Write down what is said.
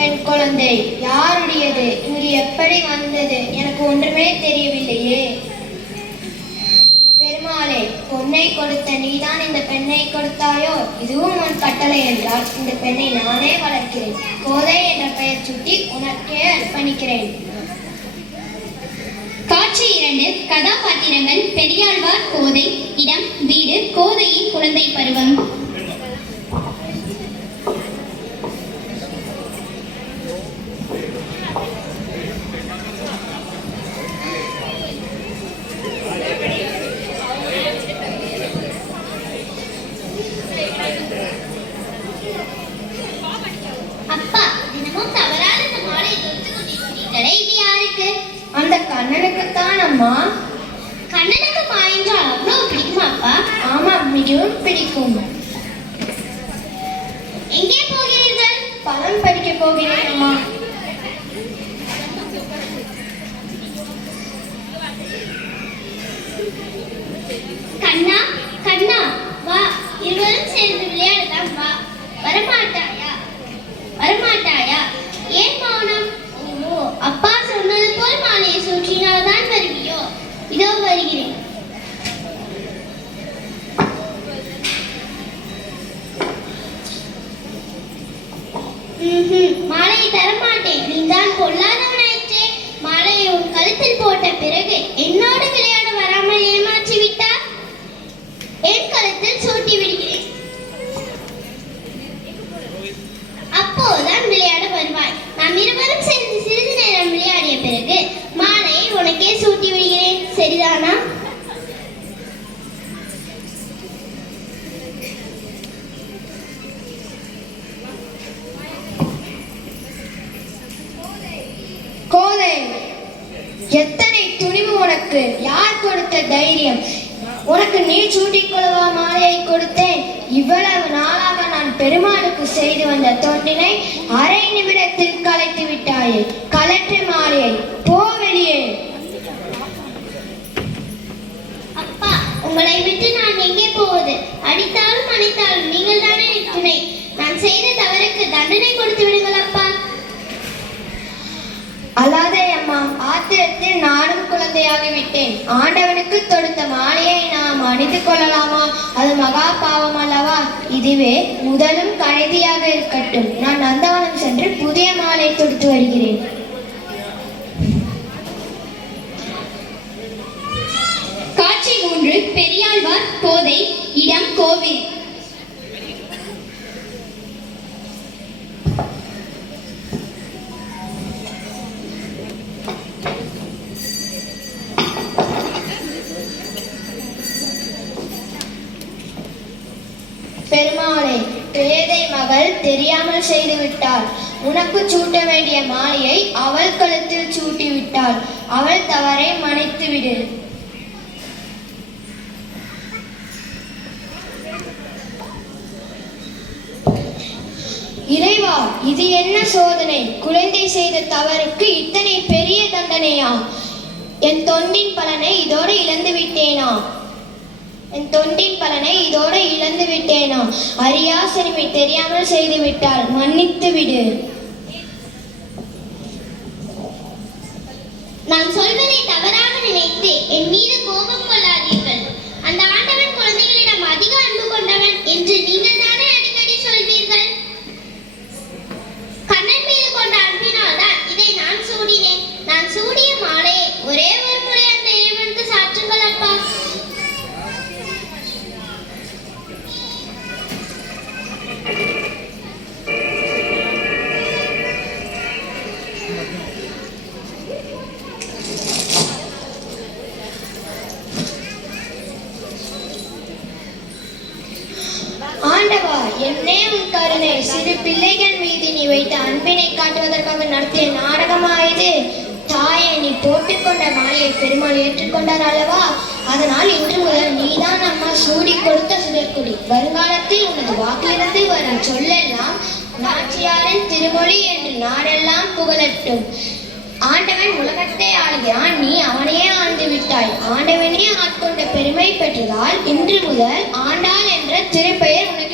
பெண் குழந்தை யாருடையது? இங்கு எப்படி வந்தது? எனக்கு ஒன்றுமே தெரியவில்லையே. பெருமாளே, பொன்னை கொடுத்த நீதான் இந்த பெண்ணை கொடுத்தாயோ? இதுவும் உன் கட்டளை என்றால் இந்த பெண்ணை நானே வளர்க்கிறேன். கோதை என்ற பெயர் சுட்டி உனக்கே அர்ப்பணிக்கிறேன். காட்சி 2. கதாபாத்திரங்கள்: பெரியாழ்வார் கோதை. இடம் வீடு. கோதையின் குழந்தை பருவம். அப்பா, தினமும் தவறாத இந்த மாலை தொடுத்து கொண்டிருக்கிறீர்களே, இது யாருக்கு? அந்த கண்ணனுக்குத்தான் அம்மா. கண்ணனுக்கு மாலை என்றால் அவ்வளவு பிடிக்குமா அப்பா? ஆமாம், மிகவும் பிடிக்கும். எங்கே போகிறீர்கள்? பணம் படிக்க போகிறேன் அம்மா. கண்ணா, கண்ணா, வா, இருவரும் சேர்ந்து விளையாடலாம். வா. வரமாட்டாயா? வரமாட்டாயா? ஏன் மௌனம்? ஓ, அப்பா சொன்னது போல் மாலையை சுற்றினால்தான் வருவியோ? இதோ வருகிறேன். மாலையை தரமாட்டேன். நீதான் பொல்லாதவனாயிற்றே. மாலையை உன் கழுத்தில் போட்ட பிறகு என்னோடு விளையாட வராமல் ஏமாற்றி விட்டார். என் கழுத்தில் சூட்டி விடுகிறேன். அப்போதான் விளையாட வருவாய். நாம் இருவரும் சேர்ந்து சிறிது நேரம் விளையாடிய பிறகு மாலையை உனக்கே சூட்டி விடுகிறேன். சரிதானா? கோதை, எத்தனை துணிவு உனக்கு! யார் கொடுத்த தைரியம்? உனக்கு நீ சூட்டிக்கொள்ளவா மாலையை கொடுத்தேன்? இவ்வளவு நாளாக நான் பெருமாளுக்கு செய்து வந்த தொண்டினை அரை நிமிடத்தில் கலைத்து விட்டாயே. கலற்று மாலையை, போ வெளியே. அப்பா, உங்களை விட்டு நான் எங்கே போவது? அடித்தாலும் அணைத்தாலும் நீங்கள் தானே என் துணை. நான் செய்த தவறுக்கு தண்டனை கொடுத்து விடுங்கள் அப்பா. அல்லாதே அம்மா, ஆத்திரத்தில் நானும் குழந்தையாகி விட்டேன். ஆண்டவனுக்கு தொடுத்த மாலையை நாம் அணிந்து கொள்ளலாமா? அது மகா பாவம் அல்லவா? இதுவே முதலும் கடைசியாக இருக்கட்டும். நான் நந்தவனம் சென்று புதிய மாலை தொடுத்து வருகிறேன். காட்சி 3. பெரியாழ்வார் கோதை. இடம் கோவில். பெருமாளே, பேதை மகள் தெரியாமல் செய்து விட்டாள். உனக்கு சூட்ட வேண்டிய மாலையை அவள் கழுத்தில் சூட்டி விட்டாள். அவள் தவறை மன்னித்து விடு. இறைவா, இது என்ன சோதனை? குழந்தை செய்த தவறுக்கு இத்தனை பெரிய தண்டனையா? என் தொண்டின் பலனை இதோடு இழந்து விட்டேனா? அறியா சிறுமி தெரியாமல் செய்து விட்டால் மன்னித்து விடு. நான் சொல்வதை தவறாக நினைத்து என் மீது கோபம் கொள்ளாதீர்கள். அந்த ஆண்டவன் குழந்தைகளிடம் அதிக அன்பு கொண்டவன் என்று நீங்கள் தானே அடிக்கடி சொல்வீர்கள். கண்ணன் மீது கொண்ட அன்பினால் தான் இதை நான் சூடினேன். நான் சூடிய மாலையை ஒரே ஒரு முறை அந்த இறைவனுக்கு சாற்றுங்கள் அப்பா. ஆண்டவா, என்னே உன் கருணை. சிறு பிள்ளைகள் மீது நீ வைத்த அன்பினை காட்டுவதற்காக நடத்திய நாடகமாயது. தாயை, நீ போட்டுக்கொண்ட மாலையை பெருமாள் ஏற்றுக்கொண்டார் அல்லவா? அதனால் இன்று முதல் நீதான் அம்மா சூடி கொடுத்த சுடற்குடி. வருங்காலத்தில் உனது வாக்கிலிருந்து வரும் சொல்லெல்லாம் நாச்சியாரின் திருமொழி என்று நாடெல்லாம் புகழட்டும். ஆண்டவன் உலகத்தை ஆளுகிறான், நீ அவனையே ஆண்டு விட்டாய். ஆண்டவனே ஆட்கொண்ட பெருமை பெற்றதால் இன்று முதல் ஆண்டாள் என்ற திருப்பெயர் உனக்கு